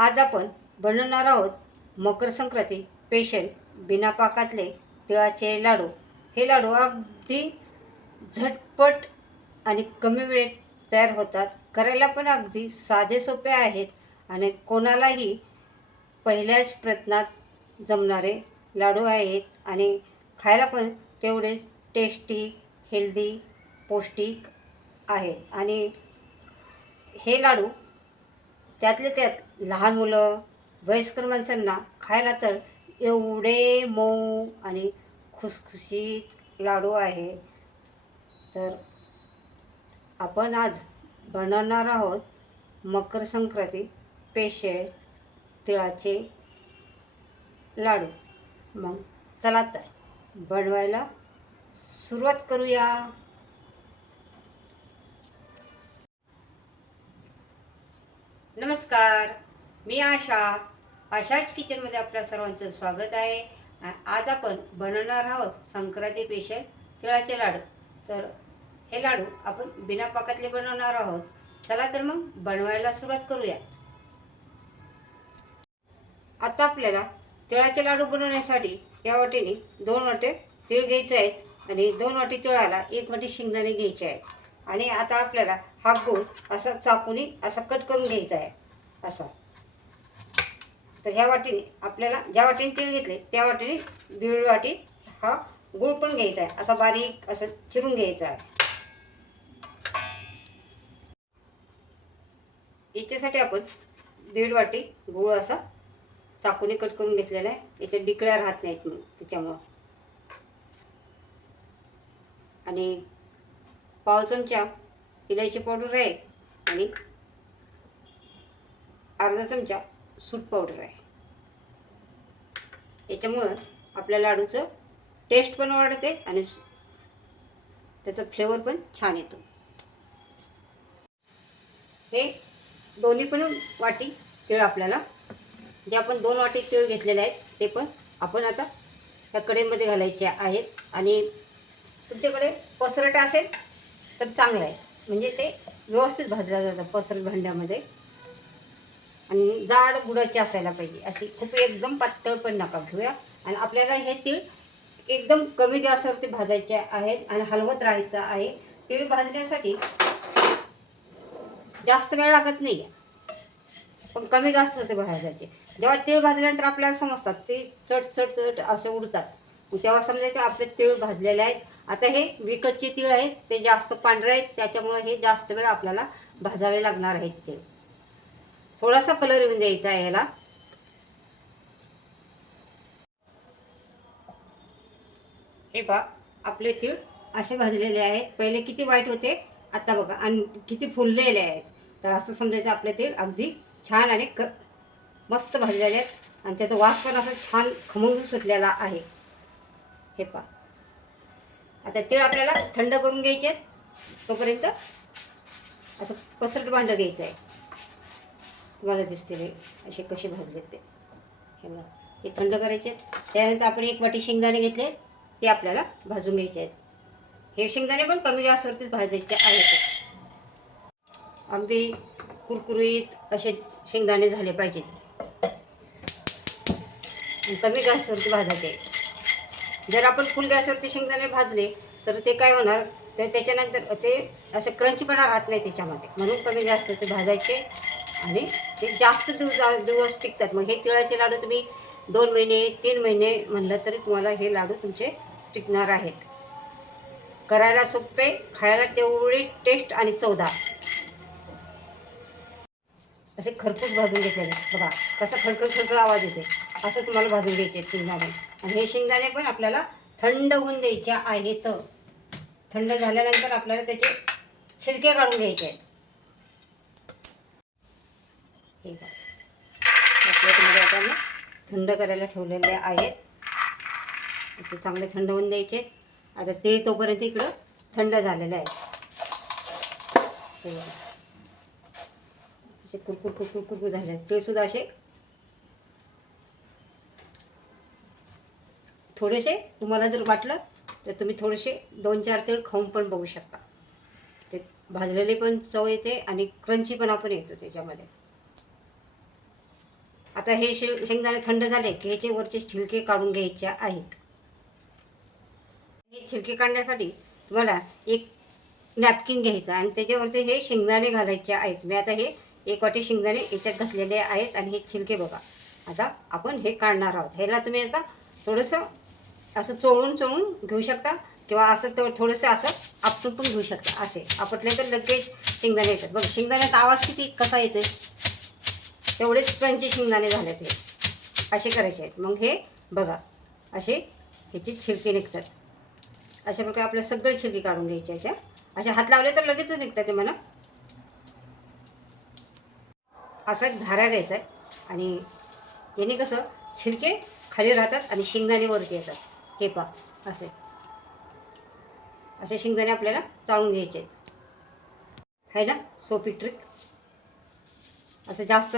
आज आपण बनवणार आहोत मकर संक्रांती स्पेशल बिना पाकातले तिळाचे लाडू। हे लाडू अगदी झटपट आणि कमी वेळेत तयार होतात। करायला पण अगदी साधे सोपे आहेत आणि कोणालाही पहिल्याच प्रयत्नात जमणारे लाडू आहेत आणि खायला पण तेवढेच टेस्टी, हेल्दी, पौष्टिक आहेत। आणि हे लाडू त्यातले त्यात लहान मुलं, वयस्कर माणसांना खायला तर एवढे मऊ आणि खुसखुशीत लाडू आहे। तर आपण आज बनवणार आहोत मकर संक्रांती स्पेशल तिळाचे लाडू। मग चला तर बनवायला सुरुवात करूया। नमस्कार, मी आशाच किचनमध्ये आपल्या सर्वांचं स्वागत आहे। आज आपण बनवणार आहोत संक्रांती स्पेशल तिळाचे लाडू। तर हे लाडू आपण बिना पाकातले बनवणार आहोत। चला तर मग बनवायला सुरुवात करूया। आता आपल्याला तिळाचे लाडू बनवण्यासाठी या वाटीने 2 वाटे तीळ घ्यायचे आहेत आणि 2 वाटी तिळाला 1 वाटी शेंगदाणे घ्यायचे आहेत। आणि आता आपल्याला हा गूळ असा चाकूने असा कट करून घ्यायचा आहे असा। तर ह्या वाटीने आपल्याला ज्या वाटीने तीळ घेतले त्या वाटीने 1.5 वाटी हा गूळ पण घ्यायचा आहे, असा बारीक असं चिरून घ्यायचा आहे। याच्यासाठी आपण 1.5 वाटी गूळ असा चाकूने कट करून घेतलेला आहे। याच्यात डिकळ्या राहत नाहीत मग त्याच्यामुळं। आणि पाव चमचा इलायची पावडर आहे आणि अर्धा चमचा सूट पावडर आहे। याच्यामुळं आपल्या लाडूचं टेस्ट पण वाढते आणि त्याचा फ्लेवर पण छान येतो। हे दोन्ही पण वाटी तीळ आपल्याला, जे आपण 2 वाटी तीळ घेतलेले आहेत ते पण आपण आता त्या कढईमध्ये घालायचे आहेत। आणि तुमच्याकडे पसरट असेल तर चांगलं आहे, म्हणजे ते व्यवस्थित भाजलं जातं पसरट भांड्यामध्ये। आणि जाड बुडाची असायला पाहिजे, अशी खूप एकदम पातळ पण नका घेऊया। आणि आपल्याला हे तीळ एकदम कमी गॅसवरती भाजायचे आहेत आणि हलवत राहायचं आहे। तीळ भाजण्यासाठी जास्त वेळ लागत नाही, पण कमी गॅसवरती भाजायचे। जेव्हा तीळ भाजल्यानंतर आपल्याला समजतात ते चट चट चट असे उडतात, तेव्हा समजायचं आपले तीळ भाजलेले आहेत। आता हे विकतचे तीळ आहेत, ते जास्त पांढरे आहेत, त्याच्यामुळे हे जास्त वेळ आपल्याला भाजावे लागणार आहेत। तीळ थोडासा कलर येऊन द्यायचा आहे याला। हे पहा, आपले तीळ असे भाजलेले आहेत। पहिले किती वाईट होते, आता बघा आणि किती फुललेले आहेत। तर असं समजायचं आपले तीळ अगदी छान आणि मस्त भाजलेले आहेत आणि त्याचा वास पण असा छान खमंग सुटलेला आहे। हे पहा, आता तीळ आपल्याला थंड करून घ्यायचे आहेत। तोपर्यंत असं पसरट भांडं घ्यायचं आहे। तुम्हाला दिसते असे कसे भाजलेत ते। हे थंड करायचे। त्यानंतर आपण 1 वाटी शेंगदाणे घेतले, ते आपल्याला भाजून घ्यायचे आहेत। हे शेंगदाणे पण कमी गॅसवरतीच भाजायचे आहेत। अगदी कुरकुरीत असे शेंगदाणे झाले पाहिजेत, कमी गॅसवरती भाजायचे। जर आपण फुल गॅसवरती शेंगदाणे भाजले तर ते काय होणार, तर त्याच्यानंतर ते असं क्रंचीपणा राहत नाही त्याच्यामध्ये, म्हणून कमी गॅसवरती भाजायचे आणि ते जास्त दिवस टिकतात। मग हे तिळाचे लाडू तुम्ही 2 महिने 3 महिने म्हणलं तरी तुम्हाला हे लाडू तुमचे टिकणार आहेत। करायला सोपे, खायला तेवढी टेस्ट आणि चवदार। असे खरपूस भाजून घेतलेले बघा, कसा खळखळ खळखळ आवाज येते, असं तुम्हाला भाजून घ्यायचे शेंगदाणे। आणि हे शेंगदाणे पण आपल्याला थंड होऊन द्यायचे आहेत। थंड झाल्यानंतर आपल्याला त्याचे छिलके काढून घ्यायचे आहेत। हे प्लेटमध्ये आता मी थंड करायला ठेवलेले आहेत, असे चांगले थंड होऊन द्यायचे। आता ते तोपर्यंत इकडं थंड झालेलं आहे। असे कुरकुर कुरकुर कुरकुर झाले ते सुद्धा असे थोडेसे, तुम्हाला जर वाटलं तर तुम्ही थोडेसे 2-4 तीळ खाऊन पण बघू शकता। ते भाजलेले पण चव येते आणि क्रंचीपणा पण येतो त्याच्यामध्ये। आता हे शेंगदाणे थंड झाले की ह्याचे वरचे छिलके काढून घ्यायचे आहेत. हे छिलके काढण्यासाठी तुम्हाला एक नॅपकिन घ्यायचा आणि त्याच्यावरती हे शेंगदाणे घालायचे आहेत. मी आता हे 1 वाटी शेंगदाणे याच्यात घातलेले आहेत आणि हे छिलके बघा. आता आपण हे काढणार आहोत. ह्याला तुम्ही आता थोडंसं असं चोळून चोळून घेऊ शकता किंवा असं थोडंसं असं आपटून पण घेऊ शकता. असे आपटले तर लगेच शेंगदाणे येतात. बघा शेंगदाण्याचा आवाज किती कसा येतोय, तेवढेच क्रंची शेंगदाणे झाले ते. असे करायचे आहेत. मग हे बघा असे ह्याचे छिलके निघतात. अशा प्रकारे आपल्या सगळे छिलके काढून घ्यायचे आहेत. असे हात लावले तर लगेचच निघतात ते म्हणा. असा एक झारा घ्यायचा आहे आणि याने कसं छिलके खाली राहतात आणि शेंगदाणे वरती येतात. हे पहा असे शेंगदाणे आपल्याला चाळून घ्यायचे आहेत. आहे ना सोपी ट्रिक. असं जास्त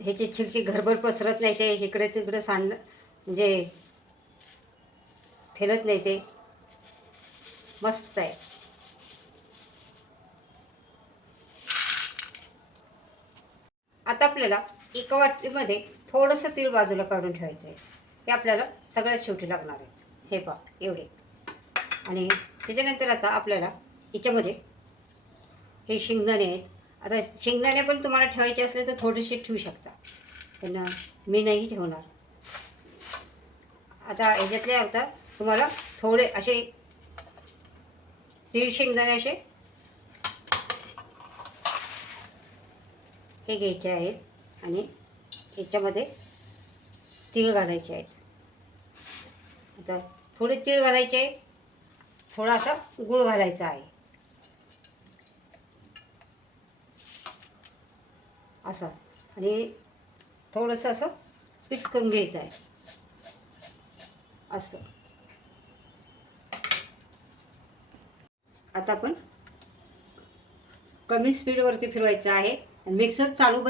ह्याचे छिलके घरभर पसरत नाही, ते इकडे तिकडे म्हणजे फिरत नाही, ते मस्त आहे. आता आपल्याला एका वाटीमध्ये थोडंसं तीळ बाजूला काढून ठेवायचं आहे. हे आपल्याला सगळ्यात शेवटी लागणार आहेत. हे पहा एवढे. आणि त्याच्यानंतर आता आपल्याला याच्यामध्ये हे शेंगदाणे आहेत. आता शेंगदाणे पण तुम्हाला ठेवायचे असले तर थोडेसे ठेवू शकता, पण मी नाही ठेवणार. आता ह्याच्यातले आता तुम्हाला थोडे असे तीळ शेंगदाणे असे हे घ्यायचे आहेत आणि याच्यामध्ये तीळ घालायचे आहेत. आता थोडे तीळ घालायचे आहे, थोडासा गूळ घालायचा आहे. असं आणि थोडंसं असं मिक्स करून घ्यायचं आहे. असं आता आपण कमी स्पीडवरती फिरवायचं आहे आणि मिक्सर चालू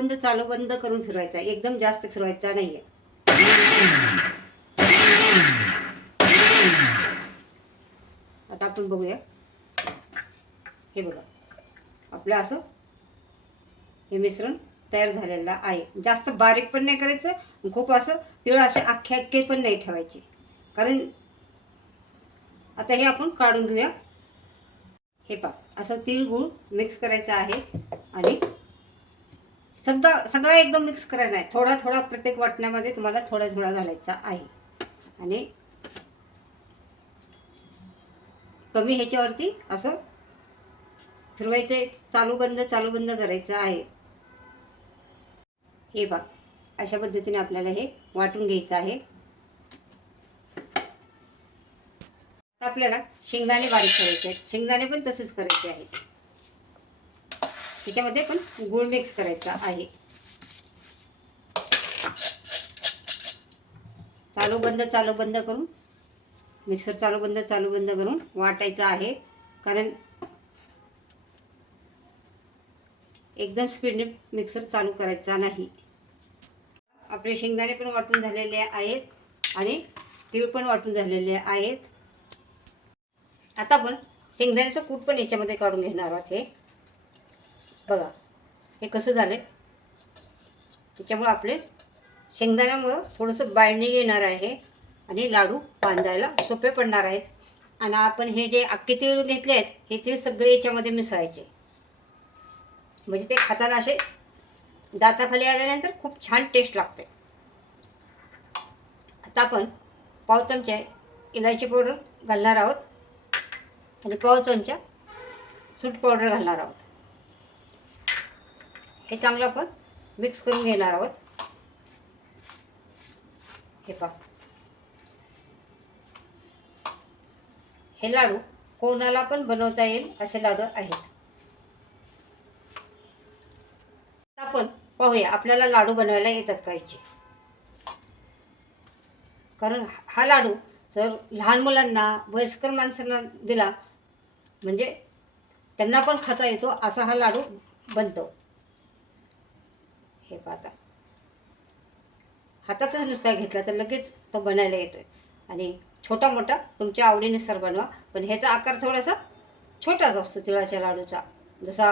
बंद करून फिरवायचा आहे. एकदम जास्त फिरवायचा नाही आहे. आता आपण बघूया. हे बघा आपलं असं हे मिश्रण तयार झालेलं आहे. जास्त बारीक पण नाही करायचं, खूप असं तिळ असे अख्खे पण नाही ठेवायचे, कारण आता हे आपण काढून घेऊया. हे पहा असं तीळ गूळ मिक्स करायचं आहे आणि सगळं एकदम मिक्स करायचं नाही. थोडा थोडा प्रत्येक वाटण्यामध्ये तुम्हाला थोडा थोडा घालायचा आहे आणि कमी ह्याच्यावरती असं फिरवायचं आहे. चालू बंद करायचं आहे. हे बघा अशा पद्धतीने आपल्याला हे वाटून घ्यायचं आहे. आपल्याला शेंगदाणे बारीक करायचे आहेत. शेंगदाणे पण तसेच करायचे आहेत. त्याच्यामध्ये पण गूळ मिक्स करायचा आहे. चालू बंद करून मिक्सर चालू बंद करून वाटायचं आहे, कारण एकदम स्पीडने मिक्सर चालू करायचा नाही. आपले शेंगदाणे पण वाटून झालेले आहेत आणि तीळ पण वाटून झालेले आहेत. आता आपण शेंगदाण्याचं कूट पण याच्यामध्ये काढून घेणार आहोत. हे बघा हे कसं झालं. त्याच्यामुळे आपले शेंगदाण्यामुळं थोडंसं बाइंडिंग येणार आहे आणि लाडू बांधायला सोपे पडणार आहेत. आणि आपण हे जे अख्खे तीळ घेतले आहेत हे तीळ सगळे याच्यामध्ये मिसळायचे, म्हणजे ते खाताना असे दाताखाली आल्यानंतर खूप छान टेस्ट लागते. आता आपण पाव चमचा इलायची पावडर घालणार आहोत आणि पाव चमचा सूट पावडर घालणार आहोत. हे चांगलं आपण मिक्स करून घेणार आहोत. हे पहा हे लाडू कोणाला पण बनवता येईल असे लाडू आहेत. आपण पाहूया आपल्याला लाडू बनवायला येतात कायचे. कारण हा लाडू जर लहान मुलांना वयस्कर माणसांना दिला म्हणजे त्यांना पण खाता येतो असा हा लाडू बनतो. हे पाहता हातातच नुसता घेतला तर लगेच तो बनायला येतोय. आणि छोटा मोठा तुमच्या आवडीनुसार बनवा, पण ह्याचा आकार थोडासा छोटाच असतो तिळाच्या लाडूचा. जसा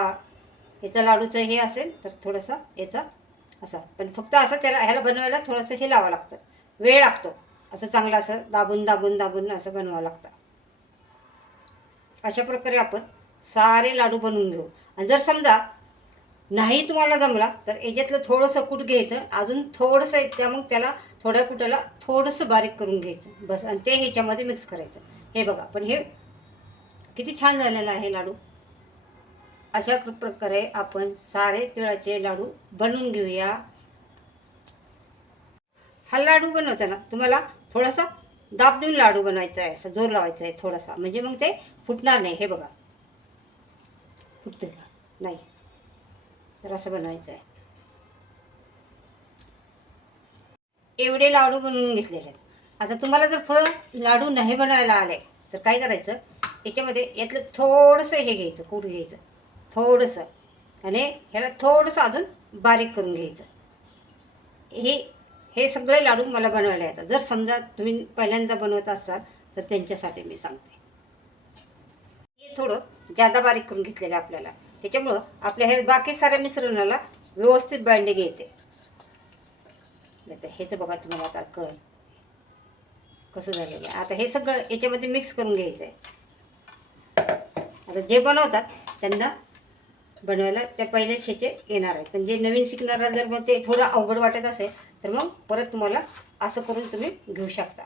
ह्याचा लाडूचा हे असेल तर थोडासा याचा असा. पण फक्त असं त्याला ह्याला बनवायला थोडंसं हे लावावं लागतं, वेळ लागतो. असं चांगलं असं दाबून दाबून दाबून असं बनवावं लागतं. अशा प्रकारे आपण सारे लाडू बनवून घेऊ. आणि जर समजा नाही तुम्हाला जमला तर याच्यातलं थोडंसं कूट घ्यायचं, अजून थोडंसं त्या मग त्याला थोड्या कुटाला थोडंसं बारीक करून घ्यायचं बस, आणि ते ह्याच्यामध्ये मिक्स करायचं. हे बघा, पण हे किती छान झालेलं आहे लाडू. अशा प्रकारे आपण सारे तिळाचे लाडू बनवून घेऊया. हा लाडू बनवताना तुम्हाला थोडासा दाब देऊन लाडू बनवायचा आहे, असं जोर लावायचा आहे थोडासा, म्हणजे मग ते फुटणार नाही. हे बघा, फुटते का नाही, तर असं बनवायचं आहे. एवढे लाडू बनवून घेतलेले आहेत. आता तुम्हाला जर फळं लाडू नाही बनवायला आले तर काय करायचं, याच्यामध्ये यातलं थोडंसं हे घ्यायचं, कूट घ्यायचं थोडंसं, आणि ह्याला थोडंसं अजून बारीक करून घ्यायचं. हे हे सगळे लाडू मला बनवायला येतात. जर समजा तुम्ही पहिल्यांदा बनवत असाल तर त्यांच्यासाठी मी सांगते. हे थोडं जादा बारीक करून घेतलेलं आपल्याला, त्याच्यामुळं आपल्या हे बाकी साऱ्या मिश्रणाला व्यवस्थित बाइंडिंग येते. नाही तर हेच बघा, तुम्हाला आता कळेल कसं झालेलं आहे. आता हे सगळं याच्यामध्ये मिक्स करून घ्यायचं आहे. आता जे बनवतात त्यांना बनवायला त्या पहिल्याच ह्याचे येणार आहेत, पण जे नवीन शिकणारा जर मग ते थोडं अवघड वाटत असेल तर मग परत तुम्हाला असं करून तुम्ही घेऊ शकता.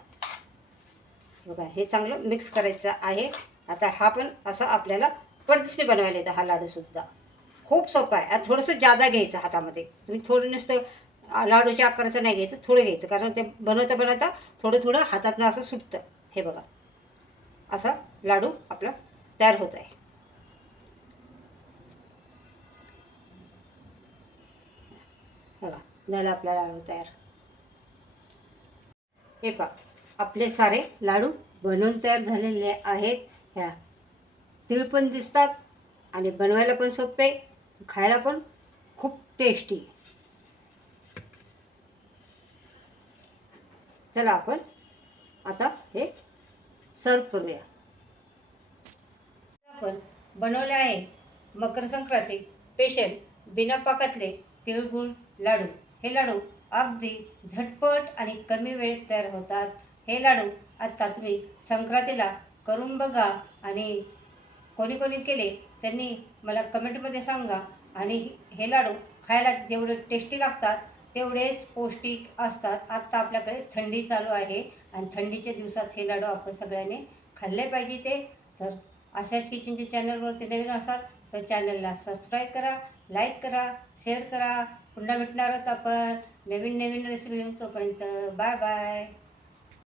बघा, हे चांगलं मिक्स करायचं आहे. आता हा पण असा आपल्याला पद्धतीने बनवायला येतं. हा लाडूसुद्धा खूप सोपा आहे. आता थोडंसं जादा घ्यायचं हातामध्ये, तुम्ही थोडं नुसतं लाडूच्या आकाराचं नाही घ्यायचं, थोडं घ्यायचं, कारण ते बनवता बनवता थोडं थोडं हातातनं असं सुटतं. हे बघा, असा लाडू आपला तयार होत आहे. बघा, झालं आपला लाडू तयार. हे पहा, आपले सारे लाडू बनवून तयार झालेले आहेत. ह्या तीळ पण दिसतात आणि बनवायला पण सोपे, खायला पण खूप टेस्टी. चला आपण आता हे सर्व करूया. आपण बनवले आहे मकर संक्रांती स्पेशल बिना पाकातले तिळगुळ लाडू. हे लाडू अगदी झटपट आणि कमी वेळेत तयार होतात. हे लाडू आता तुम्ही संक्रांतीला करून बघा, आणि कोणी कोणी केले त्यांनी मला कमेंटमध्ये सांगा. आणि हे लाडू खायला जेवढे टेस्टी लागतात तेवढेच पौष्टिक असतात. आत्ता आपल्याकडे थंडी चालू आहे आणि थंडीच्या दिवसात हे लाडू आपण सगळ्यांनी खाल्ले पाहिजे. ते तर अशाच किचनच्या चॅनलवरती नवीन असाल तर चॅनलला सबस्क्राईब करा, लाईक करा, शेअर करा. पुन्हा भेटणार आहोत आपण नवीन नवीन रेसिपी घेऊन. तोपर्यंत बाय बाय.